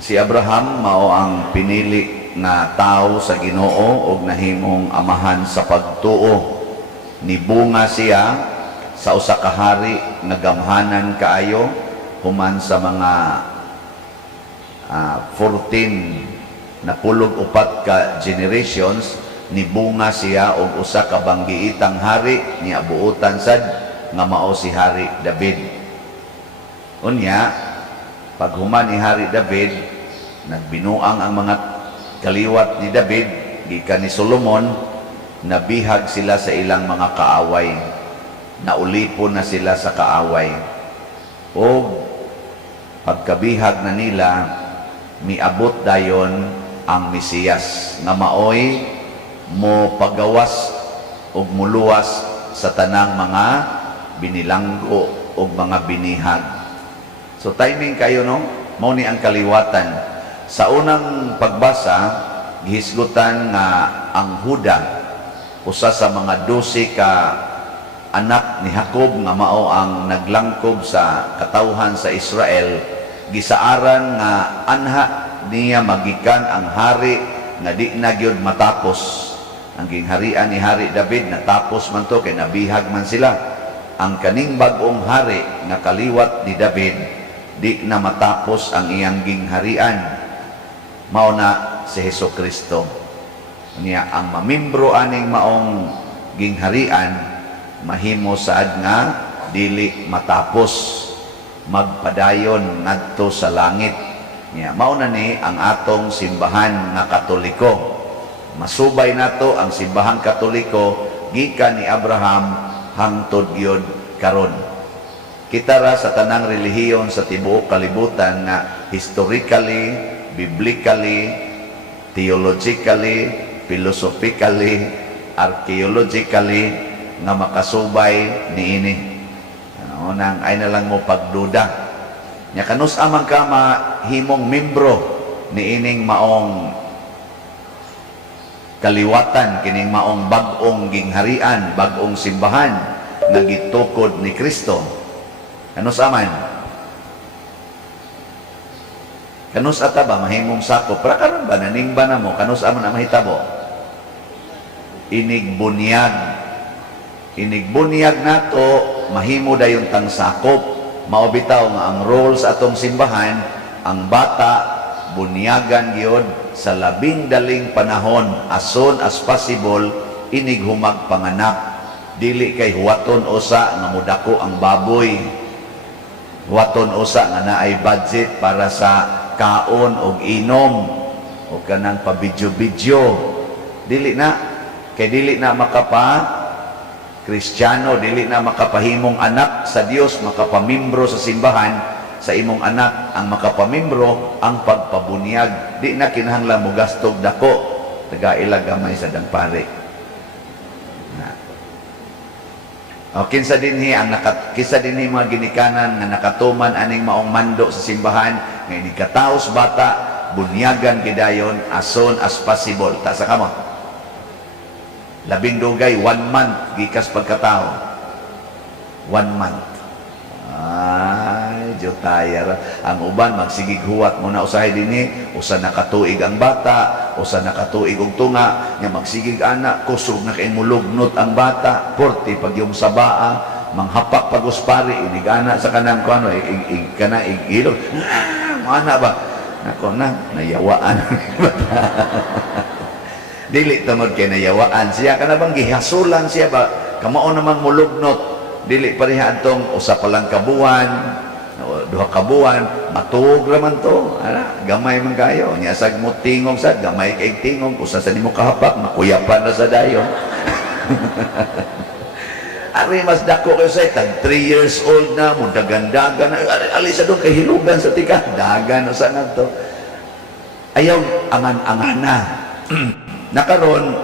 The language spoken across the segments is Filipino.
Si Abraham mao ang pinili nga tao sa Ginoo ug nahimong amahan sa pagtuo. Nibunga siya sa usa ka hari nga gamhanan kaayo human sa mga 14 na pulog upat ka generations. Nibunga siya og usa ka banggiitang hari ni abuutan sad nga mao si Hari David. Unya pag human ni Hari David, nagbinuang ang mga kaliwat ni David gikan ni Solomon, nabihag sila sa ilang mga kaaway, naulipon na sila sa kaaway. O pagkabihag na nila, miabot dayon ang Mesiyas nga maoy mo pagawas ug muluwas sa tanang mga binilanggo ug mga binihag. So timing kayo, no? Mao ni ang kaliwatan. Sa unang pagbasa, gihisgutan nga ang Huda, usa sa mga 12 ka anak ni Jacob nga mao ang naglangkob sa katawhan sa Israel, gisaaran nga anha niya magikan ang hari nga di na gyud matapos. Ang gingharian ni Hari David natapos man to kay nabihag man sila. Ang kaning bag-ong hari nga kaliwat ni David di na matapos ang iyang gingharian, mao na si Hesukristo. Niya ang mamimbro aning maong gingharian mahimo saad nga dili matapos, magpadayon ngadto sa langit. Niya mao na ni ang atong simbahan nga Katoliko. Masubay nato ang simbahang Katoliko gikan ni Abraham hangtod gyud karon. Kita ra sa tanang relihiyon sa tibuok kalibutan nga historically, biblically, theologically, philosophically, archaeologically nga makasubay niini. Ano nang ay na lang mo pagduda. Nya kanus amang ka mahimong membro niining maong kaliwatan, kining maong bag-ong gingharian, bag-ong simbahan nga gitukod ni Kristo. Kanus aman? Kanus ata ba mahimong sakop? Para karon ba naning ba na mo? Kanus aman ang mahitabo? Inigbunyag. Inigbunyag nato mahimo dayon tang sakop. Mao bitaw nga ang role sa atong simbahan, ang bata bunyagan gyud sa labing daling panahon as soon as possible, inig humag panganak. Dili kay huwaton usa nga mudako ang baboy, huwaton usa nga naay budget para sa kaon og inom o kanang pabidyo-bidyo. Dili na kay dili na makapa Kristiyano, dili na makapahimong anak sa Dios, makapamimbro sa simbahan sa imong anak. Ang makapamimbro ang pagpabunyag. Di na kinahanglan mo gastog dako, taga-ila gamay sa dangpari. O kinsa dinhi ang kinsa dinhi mga ginikanan nga nakatuman aning maong mando sa simbahan nga inikataos bata bunyagan gidayon as soon as possible. Ta sa kamo, labing dugay 1 month gikas pagkatao, 1 month. Ay, jutayar. Ang uban magsigig huwat mo na usahay dinhi, usa nakatuig ang bata, usa nakatuig og tunga, nya magsigig anak, kusog na kay mulugnot ang bata, porti pag yung sabaa, manghapak pag uspari, inigana sa kanang kuano, kana igilog. Mana ba? Nako na, nayawaan. Dili tungod kay nayawaan siya, kana bang gihasulan siya ba? Kamao namang mulugnot. Dili pareha atong usa pa lang kabuan, 2 kabuan, matug raman to. Gamay man kayo. Nya sag mo tingog sad, gamay kay tingog, usa sa nimo kahapak, makuyapan na sa dayon. Ari mas dako kayo sa tag 3 years old na, mo dagan-dagan, ali sa dong kay hilugan sa tika, dagan usa na to. Ayaw angan-angana. Nakaron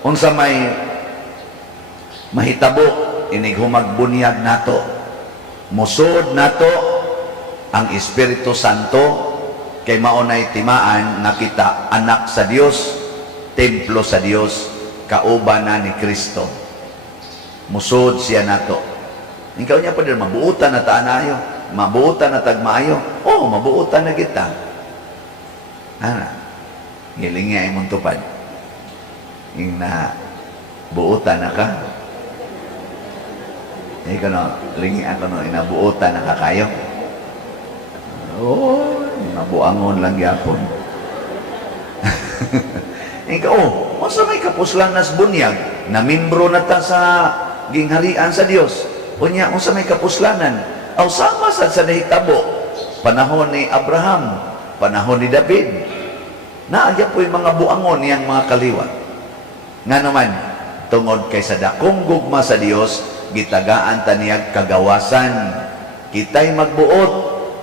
unsa may mahitabo inig humagbunyag nato, musod nato ang Espiritu Santo, kay maunay timaan na kita anak sa Dios, templo sa Dios, kauban na ni Kristo. Musod siya nato. Ikaw niya pa din mabuutan na taanayo, mabuutan na tagmaayo. Oh, mabuutan na kita. Ana, gilingi ay mong tupad. Yung na buutan na ka. Ikaw no, lingi ako no, inabuutan na ka kayo. Oh, nabuangon lang yapon. Ikaw, masa may kapuslan nas bunyag, na membro na ta sa gingharian sa Dios. Unya, masa may kapuslanan. Aw sama sa nahitabo, panahon ni Abraham, panahon ni David. Naagya po yung mga buangon niyang mga kaliwa. Nga naman, tungod kay sa dakong gugma sa Dios, gitagaan ta niyag kagawasan. Kita'y magbuot,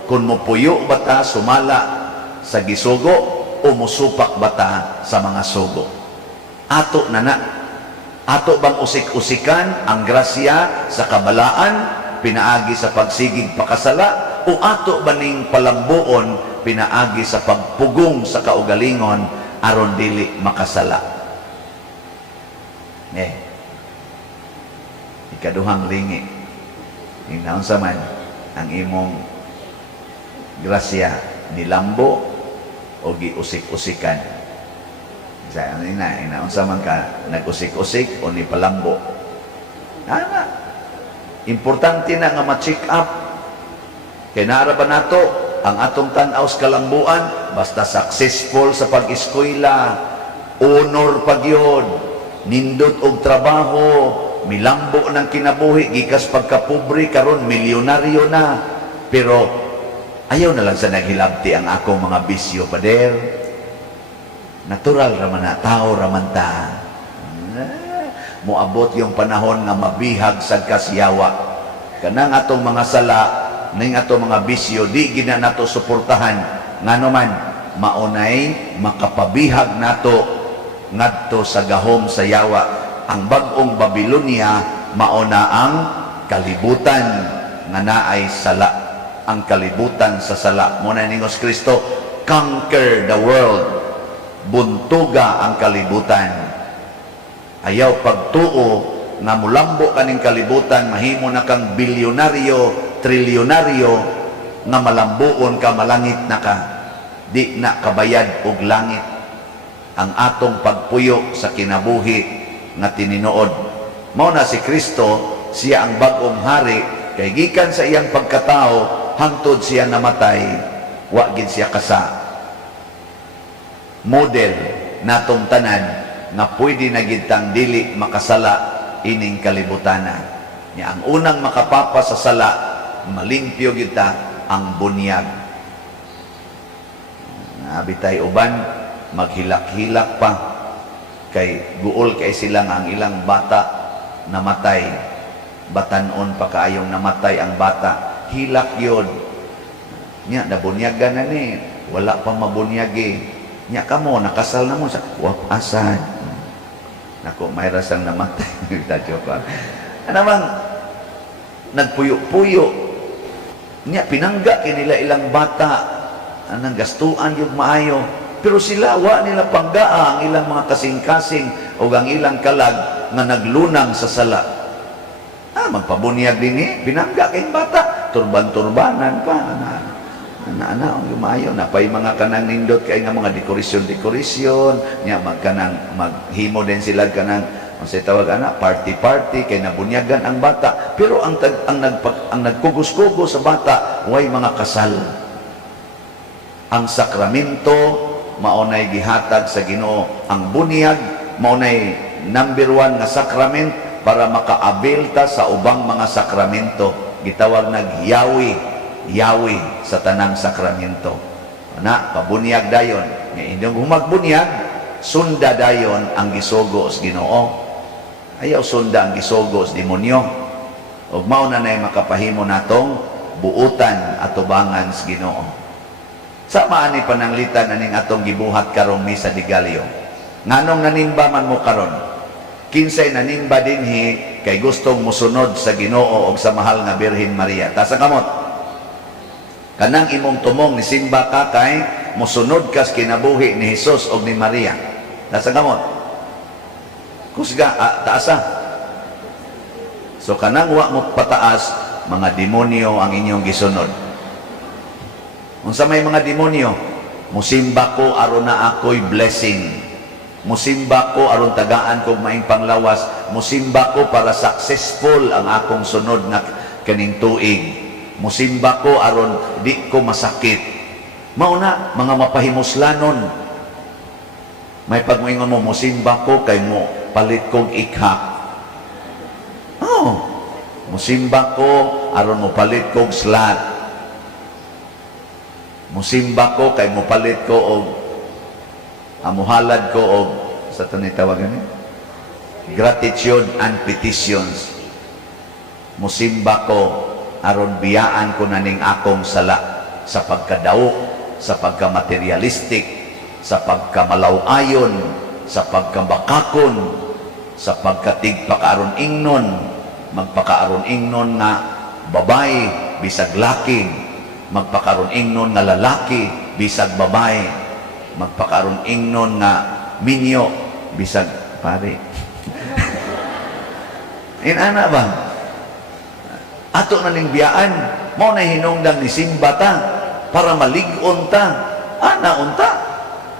kung mupuyo bata sumala sa gisugo o musupak bata sa mga sugo. Ato na na. Ato bang usik-usikan ang grasya sa kabalaan, pinaagi sa pagsigig pakasala, o ato ba ning palambuon, pinaagi sa pagpugong sa kaugalingon, aron dili makasala? Ikaduhang lingi. Ingnaon sa man, ang imong grasya nilambo o giusik-usikan. Sa inaon sa man ka nag-usik-usik o ni palambo. Ana, importante na nga ma-check up. Kaya naara ba nato ang atong tan-aw sa kalambuan, basta successful sa pag-eskwela, honor pagyod, nindot og trabaho, milambo ng kinabuhi, gikas pagkapobre, karon milyonaryo na. Pero ayaw na lang sa naghilabti ang akong mga bisyo, pader. Natural raman na, tao raman ta. Muabot yung panahon nga mabihag sa kasyawa. Kanang atong mga sala, ning atong mga bisyo, di gina nato suportahan. Nga naman, maunay, makapabihag nato ngadto sa gahom sa yawa. Ang bagong Babylonia, mauna ang kalibutan nga naay sala. Ang kalibutan sa sala. Muna ningos Kristo, conquer the world. Buntuga ang kalibutan. Ayaw pagtuo nga mulambo kaning kalibutan, mahimo na kang bilyonaryo, trilyonaryo, nga malambuon ka, malangit na ka. Di na kabayad og langit. Ang atong pagpuyo sa kinabuhi nga tininuod. Mao na si Kristo, siya ang bagong hari, kay gikan sa iyang pagkatao, hangtod siya namatay, wa gid siya kasa. Model natong tanan nga pwede na gid tang dili makasala ining kalibutana. Nya ang unang makapapa sa sala, malimpyo gid ta ang bunyag. Nabitay uban maghilak-hilak pa kay guol kay sila nga ang ilang bata namatay. Batanon pa kaayong namatay ang bata. Hilak yun. Nya nabunyagan na ni, wala pa mabunyagi. Nya kamo nakasal na mo sa wapasan. Nako may rasang namatay. Joke lang. Ano bang nagpuyo-puyo. Nya pinangga kinila ilang bata. Anang gastuan yung maayo. Pero sila wa nila panggaa ang ilang mga kasing-kasing o ang ilang kalag nga naglunang sa sala. Magpabunyag din pinangga kayong bata. Turban-turbanan pa. Ang lumayo na pa'y mga kanang nindot kay nga mga dekorasyon niya magkanang maghimo din sila kanang say tawag ana party kay nabunyagan ang bata, pero ang nagkugos-kugos sa bata way mga kasal. Ang sakramento maunay gihatag sa Ginoo. Ang bunyag maunay number 1 nga sakrament para makaabil ta sa ubang mga sakramento. Gitawag Yawi sa tanang sakramento. Na pabunyag dayon. Nga inyong humagbunyag, sunda dayon ang gisugo sa Ginoo. Ayaw sunda ang gisugo sa demonyo. Ug mao na nay makapahimo natong buutan at tubangan sa Ginoo. Sa maani pananglitan aning atong gibuhat karong misa di Gallo. Nganong nanimba man mo karon? Kinsay nanimba dinhi kay gustong musunod sa Ginoo ug sa mahal nga Birhen Maria. Ta sa kamot. Kanang imong tumong ni simba ka kay musunod ka sa kinabuhi ni Hesus o ni Maria. Nasa gamot. Kusga, taasa. So kanang wa mo pataas, mga demonyo ang inyong gisunod. Unsa may mga demonyo? Musimba ko aron na ako'y blessing. Musimba ko aron tagaan kog maing panglawas. Musimba ko para successful ang akong sunod nga kaning tuig. Musimba ko aron di ko masakit. Mauna mga mapahimuslanon. May pagmoingon mo, musimba ko kay mo palit kog ikhak. Oh, musimba ko aron mo palit kog slat. Musimba ko kay mo palit ko og amuhalad ko og sa tanay tawagan ni gratitude and petitions. Musimba ko aron biyaan ko na ning akong sala sa pagkadaok, sa pagkamaterialistic, sa pagkamalaw-ayon, sa pagkabakakon, sa pagkatigpakaaron ingnon, magpakaaron ingnon nga babay bisag laki, magpakaroon ingnon nga lalaki bisag babae, magpakaroon ingnon nga minyo bisag pare. Inana ba? Ato na ning biyaan, mao na hinungdan ni simba ta para malig-on ta. Ana unta.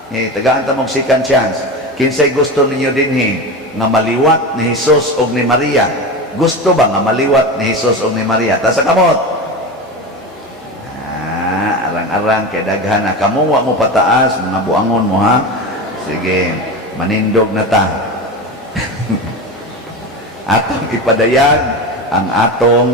Tagaan ta mong second chance. Kinsay gusto ninyo dinhi nga maliwat ni Hesus og ni Maria? Gusto ba nga maliwat ni Hesus og ni Maria? Ta sa kamot. Arang kay daghan na kamo wa mo pataas mga buangon mo ha. Sige, manindog na ta. Atong ipadayag ang atong